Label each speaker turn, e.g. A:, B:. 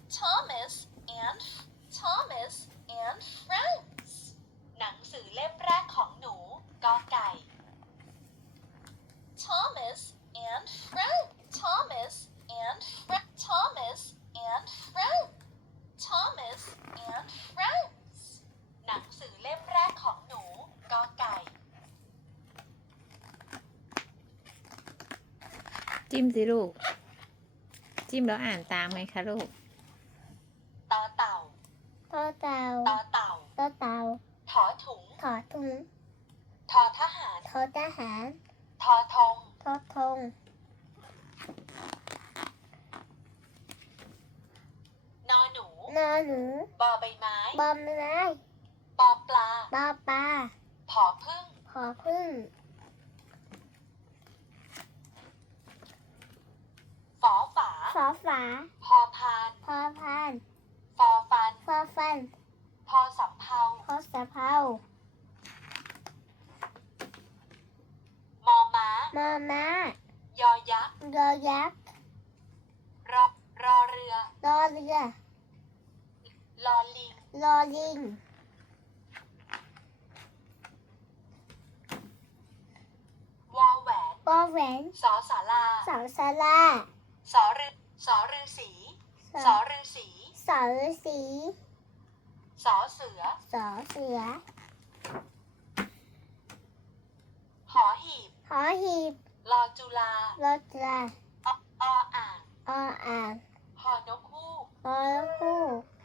A: Thomas and Friends หนังสือเล่มแรกของหนูกอไก่ Thomas and Friends Thomas and Friends หนังสือเล่มแรกของหนูกอไก่
B: จิ้มสิลูก จิ้มแล้วอ่านตามไงคะลูก
A: ต่อเต่า
C: ต่อเต่า
A: ต่อเต่า
C: ต่อเต่า
A: ถอถุง
C: ถอถุง
A: ทอทหาร
C: ทอทหาร
A: ทอธง
C: ทอธง
A: นอหนู
C: นอหนู
A: บอใบไม้
C: บอมไม้
A: ปอปลา
C: บอปลา
A: ผอพึ่ง
C: ผอพึ่ง
A: ฝอฝา
C: ฝอฝา
A: พอพาน
C: พอพาน
A: ฟอฟัน
C: ฟอฟัน
A: พอสำเภา
C: พอสะเพราม
A: อม้า
C: มอม้าย
A: อยักษ์
C: ยอยักษ์
A: รอเรือ
C: รอเรือ
A: ลอลิง
C: รอลิง
A: วอแหวน
C: วอแหวน
A: สอศาลา
C: เสาศาลา
A: สอรือสี สอรือสี
C: เสาฤาษี
A: สอเสือ
C: สอเสือ
A: หอหีบ
C: หอหีบ
A: ลอจุลาร
C: ถเรือ
A: ออ่าง
C: ออ่าง
A: หอนกฮูก
C: ฮอลคู่